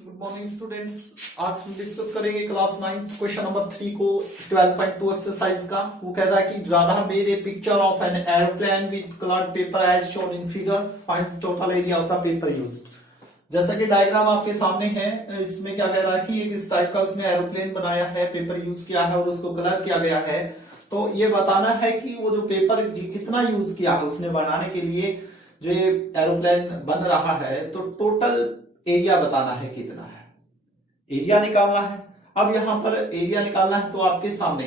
Good morning students. आज हम discuss करेंगे क्लास 9 क्वेश्चन नंबर 3 को 12.2 एक्सरसाइज का। वो कहता है कि draw made a picture of an aeroplane with coloured paper as shown in figure, find total area of the paper used. जैसा कि डायग्राम आपके सामने है, इसमें क्या कह रहा है कि एक इस टाइप का उसने एरोप्लेन बनाया है, पेपर यूज किया है और उसको कलर किया गया है। तो ये बताना है कि वो जो पेपर कितना यूज किया है उसने बनाने के लिए, जो ये एरोप्लेन बन रहा है, तो टोटल एरिया बताना है कितना है, एरिया निकालना है। अब यहां पर एरिया निकालना है तो आपके सामने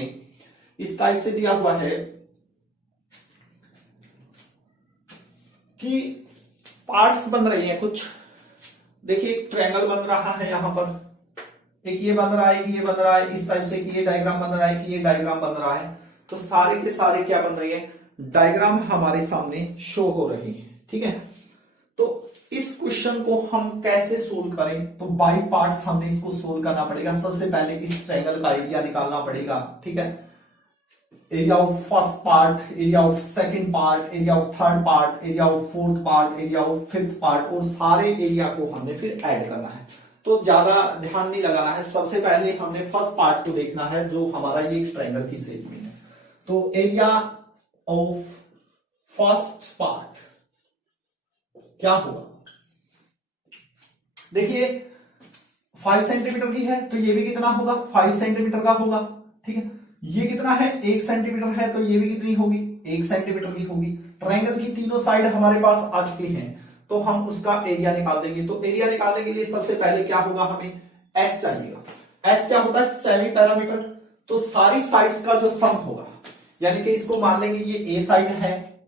इस टाइप से दिया हुआ है कि पार्ट्स बन रही हैं कुछ। देखिए एक ट्रायंगल बन रहा है यहां पर, एक ये बन रहा है, ये बन रहा है, इस टाइप से कि ये डायग्राम बन रहा है, कि ये डायग्राम बन रहा है। तो सारे के सारे क्या बन रही है, डायग्राम हमारे सामने शो हो रही है। ठीक है, तो इस क्वेश्चन को हम कैसे सोल्व करें, तो बाय पार्ट्स हमने इसको सोल्व करना पड़ेगा। सबसे पहले इस ट्रायंगल का एरिया निकालना पड़ेगा। ठीक है, area of first part, area of second part, area of third part, area of fourth part, area of fifth part, और सारे एरिया को हमने फिर ऐड करना है। तो ज्यादा ध्यान नहीं लगाना है, सबसे पहले हमने फर्स्ट पार्ट को देखना है जो हमारा ये ट्रायंगल की शेप में है। तो एरिया ऑफ फर्स्ट पार्ट क्या होगा, देखिए 5 सेंटीमीटर की है तो ये भी कितना होगा, 5 सेंटीमीटर का होगा। ठीक है, ये कितना है, 1 सेंटीमीटर है तो ये भी कितनी होगी, 1 सेंटीमीटर की होगी। ट्रायंगल की तीनों साइड हमारे पास आ चुकी हैं, तो हम उसका एरिया निकाल देंगे। तो एरिया निकालने के लिए सबसे पहले क्या होगा, हमें एस चाहिएगा। एस क्या होता है, सेमी पैरामीटर। तो सारी साइड्स का जो सम होगा, यानी कि इसको मान लेंगे ये ए साइड है,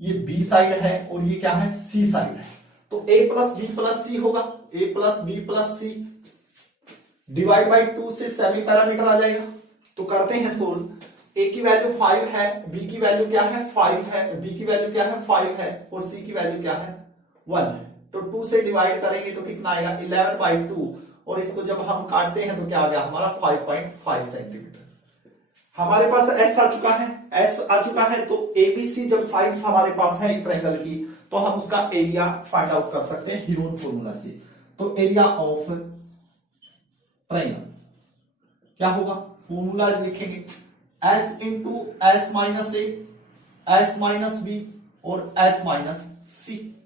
ये बी साइड है और ये क्या है, सी साइड है। तो a plus B plus C होगा, a plus B plus C divide by 2 से सेमी पैरामीटर आ जाएगा। तो करते हैं सोल्व। a की वैल्यू 5 है, b की वैल्यू क्या है, 5 है, b की वैल्यू क्या है, 5 है, और c की वैल्यू क्या है, 1 है। तो 2 से डिवाइड करेंगे तो कितना आएगा, 11/2, और इसको जब हम काटते हैं तो क्या आ गया हमारा 5.5 सेंटीमीटर। हमारे पास एस आ चुका है, एस आ चुका है। तो एबीसी जब साइड्स हमारे पास है एक ट्रायंगल की, तो हम उसका एरिया फाइंड आउट कर सकते हैं हीरोन फॉर्मूला से। तो एरिया ऑफ ट्रायंगल क्या होगा, फॉर्मूला लिखेंगे एस इंटू एस माइनस ए, एस माइनस बी और एस माइनस सी।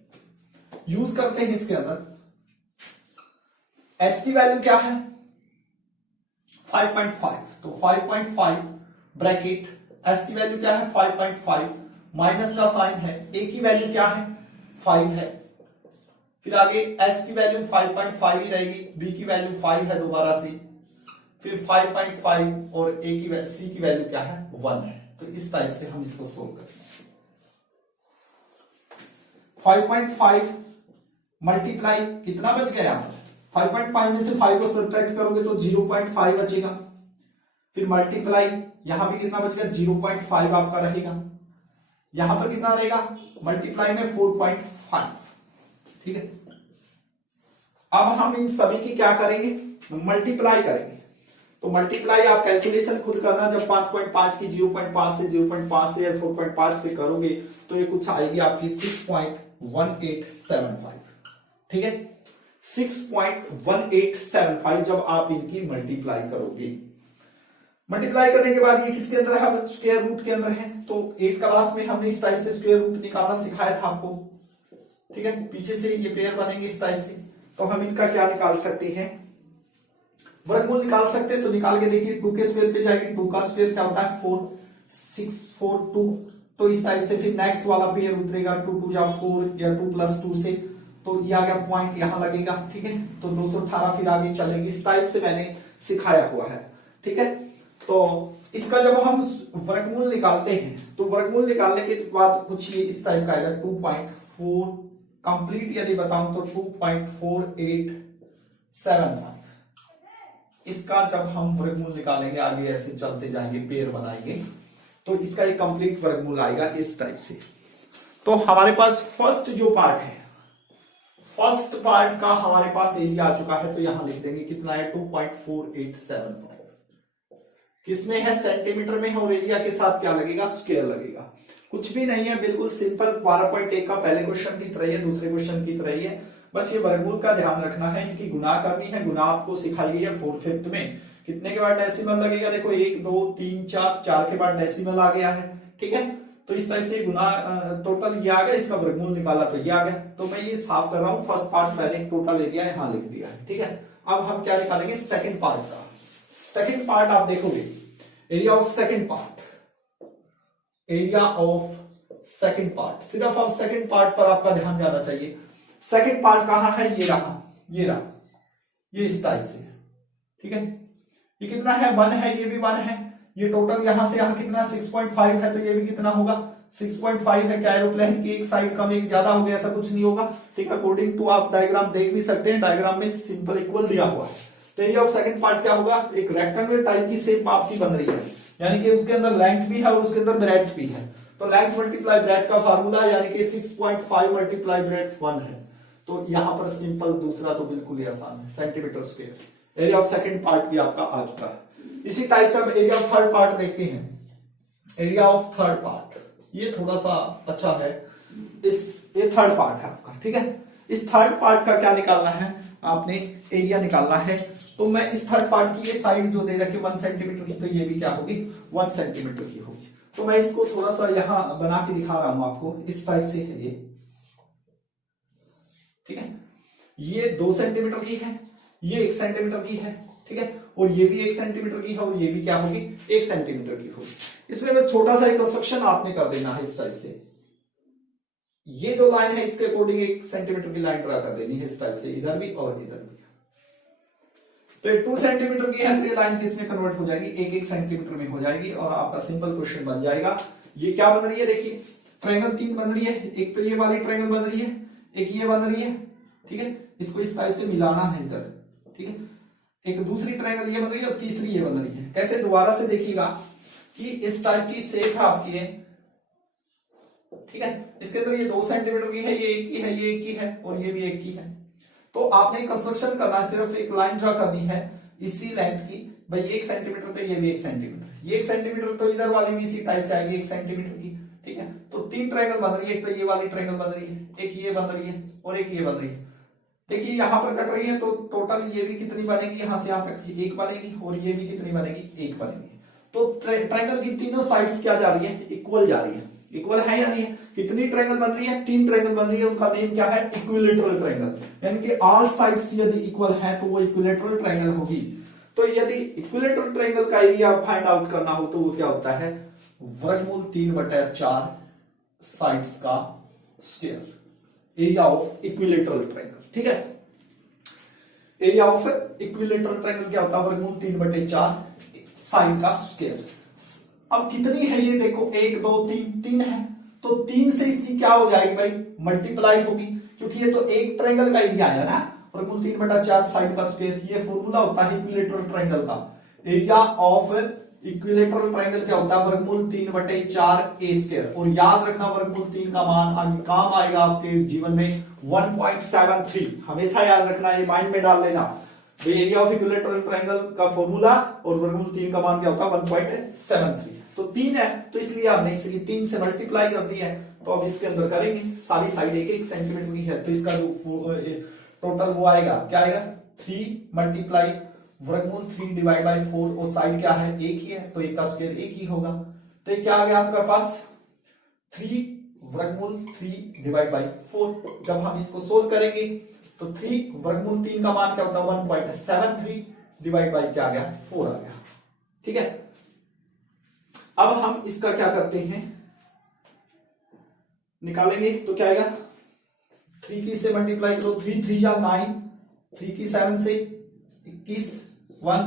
यूज करते हैं इसके अंदर। एस की वैल्यू क्या है, 5.5, तो 5.5 ब्रैकेट, एस की वैल्यू क्या है 5.5, माइनस का साइन है, ए की वैल्यू क्या है 5 है, फिर आगे एस की वैल्यू 5.5 ही रहेगी, बी की वैल्यू 5 है दोबारा से, फिर 5.5 और ए की सी की वैल्यू क्या है 1 है। तो इस टाइप से हम इसको सोल्व करते हैं। 5.5 मल्टीप्लाई कितना बच गया यहां पर, 5.5 में से 5 को सब्ट्रैक्ट करोगे तो 0.5 बचेगा, फिर मल्टीप्लाई यहां पे कितना बच गया 0.5 आपका रहेगा, यहां पर कितना रहेगा मल्टीप्लाई में 4.5। ठीक है, अब हम इन सभी की क्या करेंगे, मल्टीप्लाई करेंगे। तो मल्टीप्लाई आप कैलकुलेशन खुद करना, जब 5.5 की 0.5 से 0.5 से या 4.5 से करोगे तो ये कुछ आएगी आपकी 6.1875। ठीक है, 6.1875 जब आप इनकी मल्टीप्लाई करोगे। मल्टीप्लाई करने के बाद ये किसके अंदर है, स्क्वायर रूट के अंदर है। तो 8th क्लास में हमने इस टाइप से स्क्वायर रूट निकालना सिखाया था आपको। ठीक है, पीछे से ये पेयर बनेंगे इस टाइप से। तो हम इनका क्या निकाल सकते हैं, वर्गमूल निकाल सकते हैं। तो निकाल के देखिए, 2 के स्क्वायर पे जाएगी, 2 का स्क्वायर क्या होता है 4, 6, 4, 2। तो इस टाइप से फिर नेक्स्ट वाला पेयर उतरेगा 2 2 जा 4 या 2 + 2 से, तो ये आ गया पॉइंट यहां लगेगा। ठीक है, तो 218 फिर आगे चलेगी। इस टाइप से मैंने सिखाया हुआ है। ठीक है, तो इसका जब हम वर्गमूल निकालते हैं तो वर्गमूल निकालने के बाद कुछ ये इस टाइप का आएगा 2.4 कंप्लीट, यदि बताऊं तो 2.4875। इसका जब हम वर्गमूल निकालेंगे, आगे ऐसे चलते जाएंगे, पेयर बनाएंगे, तो इसका एक कंप्लीट वर्गमूल आएगा इस टाइप से। तो हमारे पास फर्स्ट जो पार्ट है, फर्स्ट पार्ट का हमारे पास एरिया आ चुका है। तो यहां लिख देंगे कितना है 2.4875। किसमें है, सेंटीमीटर में है, और एरिया के साथ क्या लगेगा, स्क्वायर लगेगा। कुछ भी नहीं है, बिल्कुल सिंपल 12.1 का पहले क्वेश्चन की तरह है, दूसरे क्वेश्चन की तरह ही है। बस ये वर्गमूल का ध्यान रखना है, इनकी गुना करनी है। गुना आपको सिखाई गई है 4/5 में। कितने के बाद डेसिमल लगेगा, देखो 1 2 3 4, 4 के बाद डेसिमल आ गया है, ठीक है। तो इस तरह से गुना टोटल ये आ गया, इसका वर्गमूल निकाला तो ये आ गया। तो मैं ये साफ कर रहा हूं, फर्स्ट पार्ट पहले टोटल एरिया यहां लिख दिया है, ठीक है। अब हम क्या निकालेंगे सेकंड पार्ट का। सेकंड पार्ट आप देखोगे, area of second part, area of second part, सिर्फ अब सेकंड पार्ट पर आपका ध्यान जाना चाहिए। सेकंड पार्ट कहां है, ये रहा, ये रहा, ये इस टाइप से, ठीक है। ये कितना है, 1 है, ये भी 1 है। ये टोटल यहां से यहां कितना 6.5 है, तो ये भी कितना होगा 6.5 है। क्या एरोप्लेन की एक साइड कम एक ज्यादा हो गया, ऐसा कुछ नहीं होगा, ठीक है। अकॉर्डिंग टू आप डायग्राम देख भी सकते हैं, डायग्राम में सिंपल इक्वल दिया हुआ है। तो एरिया ऑफ सेकंड पार्ट क्या होगा, एक रेक्टेंगल टाइप की शेप आपकी बन रही है, यानी कि उसके अंदर लेंथ भी है और उसके अंदर ब्रेड्थ भी है। तो लेंथ मल्टीप्लाई ब्रेड्थ का फार्मूला यानी कि 6.5 मल्टीप्लाई ब्रेड्थ 1 है। तो यहां पर सिंपल, दूसरा तो बिल्कुल ही आसान है, centimetre square. Area of second part भी आपका आ चुका है। इसी टाइप से हम एरिया ऑफ थर्ड पार्ट देखते हैं। एरिया ऑफ थर्ड पार्ट ये थोड़ा सा अच्छा है, ये थर्ड पार्ट है आपका, ठीक है। इस थर्ड पार्ट का क्या निकालना है, आपने एरिया निकालना है। तो मैं इस थर्ड पार्ट की ये साइड जो दे रखी 1 सेंटीमीटर की, तो ये भी क्या होगी 1 सेंटीमीटर की होगी। तो मैं इसको थोड़ा सा यहां बना के दिखा रहा हूं आपको, इस टाइप से है ये, ठीक है। ये 2 सेंटीमीटर की है, ये 1 सेंटीमीटर की है, ठीक है। और ये भी 1 सेंटीमीटर की है, और ये भी क्या होगी 1 सेंटीमीटर की होगी। इसमें बस छोटा सा एक कंस्ट्रक्शन आपने कर देना है इस टाइप से। ये जो लाइन है इसके अकॉर्डिंग 1 सेंटीमीटर की लाइन ड्रा कर देनी है इस टाइप से, इधर भी और इधर भी। तो ये 2 सेंटीमीटर की है, तो ये लाइन किसमें कन्वर्ट हो जाएगी, 1 सेंटीमीटर में हो जाएगी, और आपका सिंपल क्वेश्चन बन जाएगा। ये क्या बन रही है, देखिए ट्रायंगल 3 बन रही है, एक तो ये वाली ट्रायंगल बन रही है, एक ये बन रही है, ठीक है। इसको इस टाइप से मिलाना है इधर, ठीक है। एक दूसरी ट्रायंगल ये बन रही है और तीसरी ये बन रही है। कैसे, दोबारा से देखिएगा कि इस टाइप की शेप है आपकी है, ठीक है। इसके अंदर ये 2 सेंटीमीटर की है, ये 1 की है, ये 1 की है, और ये भी 1 की है। तो आपने कंस्ट्रक्शन करना है, सिर्फ एक लाइन ड्रा करनी है इसी लेंथ की। भाई 1 सेंटीमीटर, तो ये भी 1 सेंटीमीटर, ये 1 सेंटीमीटर, तो इधर वाली भी इसी टाइप से आएगी 1 सेंटीमीटर की, ठीक है। तो 3 ट्रायंगल बन रही है, एक तो ये वाली ट्रायंगल बन रही है, एक ये बन रही है, और एक ये बन रही है। देखिए यहां पर कट रही है, तो टोटल ये भी कितनी बनेगी, यहां से यहां तक 1 बनेगी, और ये भी कितनी बनेगी 1 बनेगी। तो ट्रायंगल की तीनों साइड्स क्या जा रही है, इक्वल जा रही है। इक्वल है या नहीं है, कितनी ट्रायंगल बन रही है, 3 ट्रायंगल बन रही है, उनका नेम क्या है, इक्विलेटरल ट्रायंगल। यानी कि ऑल साइड्स यदि इक्वल है तो वो इक्विलेटरल ट्रायंगल होगी। तो यदि इक्विलेटरल ट्रायंगल का एरिया फाइंड आउट करना हो तो वो क्या होता है, वर्गमूल 3/4 साइड्स का square, area of equilateral triangle, ठीक है। एरिया ऑफ इक्विलेटरल ट्रायंगल क्या होता है, वर्गमूल 3/4 साइड का स्क्वायर। अब कितनी है ये देखो, 1 2 3, 3 है, तो 3 से इसकी क्या हो जाएगी भाई, मल्टीप्लाई होगी, क्योंकि ये तो एक ट्रायंगल का एरिया आया ना, वर्गमूल 3/4 साइड का स्क्वायर। ये फॉर्मूला होता है इक्विलेटरल ट्रायंगल का। एरिया ऑफ इक्विलेटरल ट्रायंगल क्या होता है, वर्गमूल 3/4 ए स्क्वायर। और याद रखना वर्गमूल 3 का मान काम आएगा आपके जीवन में 1.73, हमेशा याद रखना, ये माइंड में डाल लेना। एरिया ऑफ इक्विलेटरल ट्रायंगल का फॉर्मूला और वर्गमूल 3 का मान क्या होता है 1.73। तो 3 है, तो इसलिए आपने इसकी 3 से मल्टीप्लाई कर दी है। तो अब इसके अंदर करेंगे, सारी साइड 1 सेंटीमीटर की है, तो इसका जो टोटल वो आएगा, क्या आएगा 3 मल्टीप्लाई वर्गमूल 3 डिवाइड बाई 4, और साइड क्या है 1 ही है, तो 1 का स्क्वायर 1 ही होगा। तो ये क्या आ गया आपके पास 3 वर्गमूल 3 डिवाइड बाई 4। जब हम इसको सोल्व करेंगे तो 3 वर्गमूल 3 का मान क्या होता है 1.73 डिवाइड बाई क्या आ गया 4 आ गया, ठीक है। अब हम इसका क्या करते हैं, निकालेंगे, तो क्या आएगा 3 की से मल्टीप्लाई करो, 3 3 जा 9, 3 की 7 से 21, 1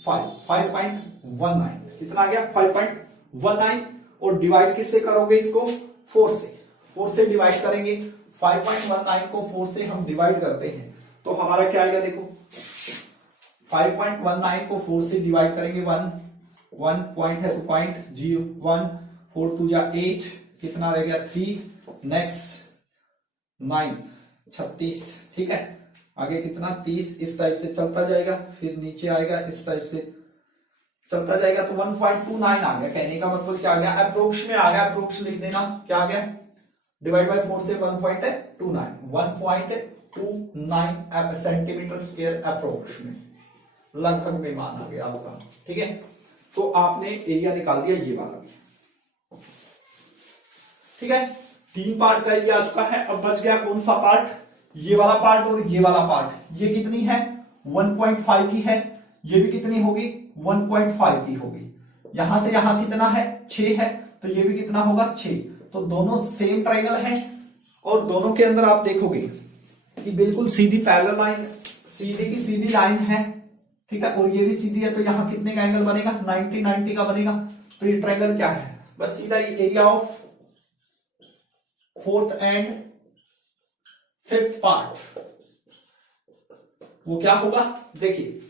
5, 5.19, कितना आ गया 5.19। और डिवाइड किससे करोगे इसको 4 से डिवाइड करेंगे। 5.19 को 4 से हम डिवाइड करते हैं तो हमारा क्या आएगा, देखो 5.19 को 4 से डिवाइड करेंगे, 1 पॉइंट है तो 0.01, 4 2 जा 8, कितना रह गया 3, नेक्स्ट 9 36, ठीक है। आगे कितना 30, इस टाइप से चलता जाएगा, फिर नीचे आएगा इस टाइप से चलता जाएगा, तो 1.29 आ गया। कहने का मतलब क्या आ गया, अप्रोक्स में आ गया, अप्रोक्स लिख देना, क्या आ गया डिवाइड बाय 4 से 1.29, 1.29 सेंटीमीटर स्क्वायर अप्रोक्स में, लगभग में मान आ गया आपका। ठीक है, तो आपने एरिया निकाल दिया ये वाला भी। ठीक है, 3 पार्ट का एरिया आ चुका है। अब बच गया कौन सा पार्ट, ये वाला पार्ट और ये वाला पार्ट। ये कितनी है 1.5 की है, ये भी कितनी होगी 1.5 की होगी। यहां से यहां कितना है 6 है, तो ये भी कितना होगा 6। तो दोनों सेम ट्रायंगल है और दोनों के अंदर आप देखोगे कि बिल्कुल सीधी पैरेलल लाइन, सीधी की सीधी लाइन है। ठीक है, और ये भी सीधी है, तो यहां कितने का एंगल बनेगा 90 का बनेगा। तो ये ट्रायंगल क्या है, बस सीधा area of 4th and 5th part वो क्या होगा। देखिए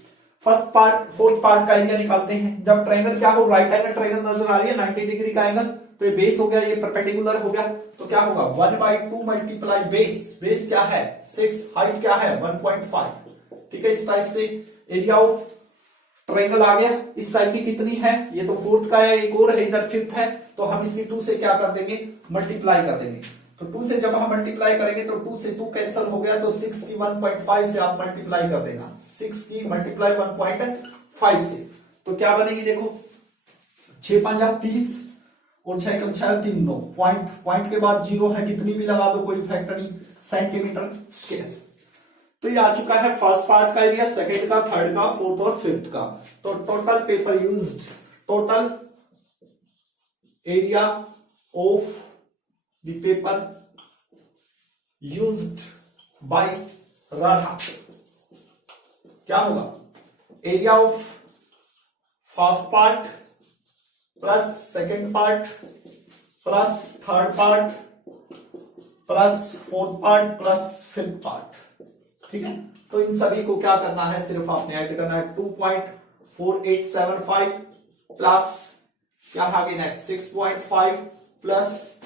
फर्स्ट पार्ट 4th पार्ट का एरिया निकालते हैं। जब ट्रायंगल क्या हो, राइट एंगल ट्रायंगल नजर आ रही है 90 डिग्री का एंगल, तो ये बेस हो गया, ये परपेंडिकुलर हो गया, तो क्या होगा 1/2 मल्टीप्लाई बेस। बेस क्या है 6, हाइट क्या है 1.5। ठीक है, इस टाइप से एरिया ऑफ ट्रायंगल आ गया। इस टाइप की कितनी है, ये तो 4th का है, एक और है इधर 5th है, तो हम इसकी 2 से क्या कर देंगे मल्टीप्लाई कर देंगे। तो 2 से जब हम मल्टीप्लाई करेंगे तो 2 से 2 कैंसिल हो गया, तो 6 की 1.5 से आप मल्टीप्लाई कर देना, 6 की मल्टीप्लाई 1.5 से, तो क्या बनेगी देखो 6 5 30 और 6 कम 6 3 9, पॉइंट के बाद 0 है, कितनी भी लगा दो कोई इफेक्ट नहीं, सेंटीमीटर स्क्वायर। तो ये आ चुका है फर्स्ट पार्ट का एरिया, सेकंड का, थर्ड का, 4th और 5th का। तो total paper used, total area of the paper used by Radha क्या होगा, area of first part plus second part plus third part plus 4th part plus 5th part. ठीक है, तो इन सभी को क्या करना है, सिर्फ आपने ऐड करना है 2.4875 प्लस क्या आगे नेक्स्ट 6.5 प्लस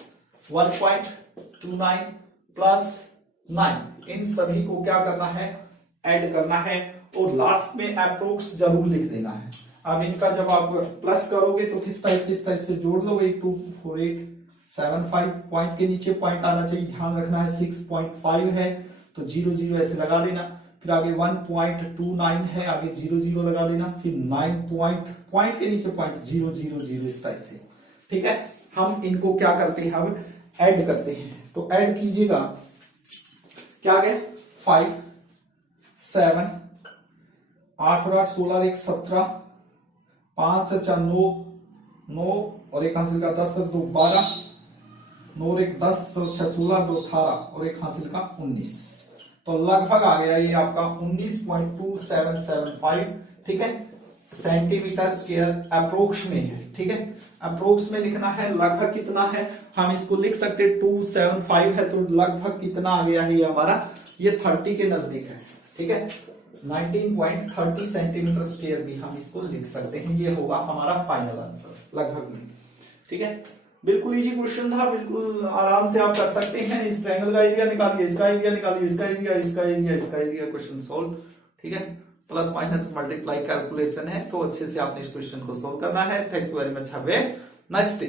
1.29 प्लस 9, इन सभी को क्या करना है ऐड करना है और लास्ट में अप्रोक्स जरूर लिख देना है। अब इनका जब आप प्लस करोगे तो किस टाइप से, इस टाइप से जोड़ लो, 24875 पॉइंट के नीचे पॉइंट आना चाहिए, ध्यान रखना है 6.5 है तो 0 0 ऐसे लगा देना, फिर आगे 1.29 है, आगे 0 0 लगा देना, फिर 9 पॉइंट के नीचे पॉइंट 0 0 0 इस टाइप से। ठीक है, हम इनको क्या करते हैं अब ऐड करते हैं, तो ऐड कीजिएगा, क्या आ गया 5 7 8 और 8 16 और 1 17 5 4 9 9 और 1 हासिल का 10 2 12 9 और 1 10 और 6 16 2 18 और 1 हासिल का 19, तो लगभग आ गया ये आपका 19.2775। ठीक है, सेंटीमीटर स्क्वायर अप्रोक्स में है। ठीक है, अप्रोक्स में लिखना है, लगभग कितना है हम इसको लिख सकते 275 है, तो लगभग कितना आ गया है ये हमारा, ये 30 के नजदीक है। ठीक है, 19.30 सेंटीमीटर स्क्वायर भी हम इसको लिख सकते हैं, ये होगा हमारा फाइनल आंसर लगभग में। ठीक है, बिल्कुल इजी क्वेश्चन था, बिल्कुल आराम से आप कर सकते हैं। इस ट्रायंगल का एरिया निकालिए, इसका एरिया निकालिए, इसका एरिया, इसका एरिया, इसका एरिया, क्वेश्चन सॉल्व। ठीक है, प्लस माइनस मल्टीप्लाई कैलकुलेशन है, तो अच्छे से आपने इस क्वेश्चन को सोल्व करना है। Thank you very much, have a nice day.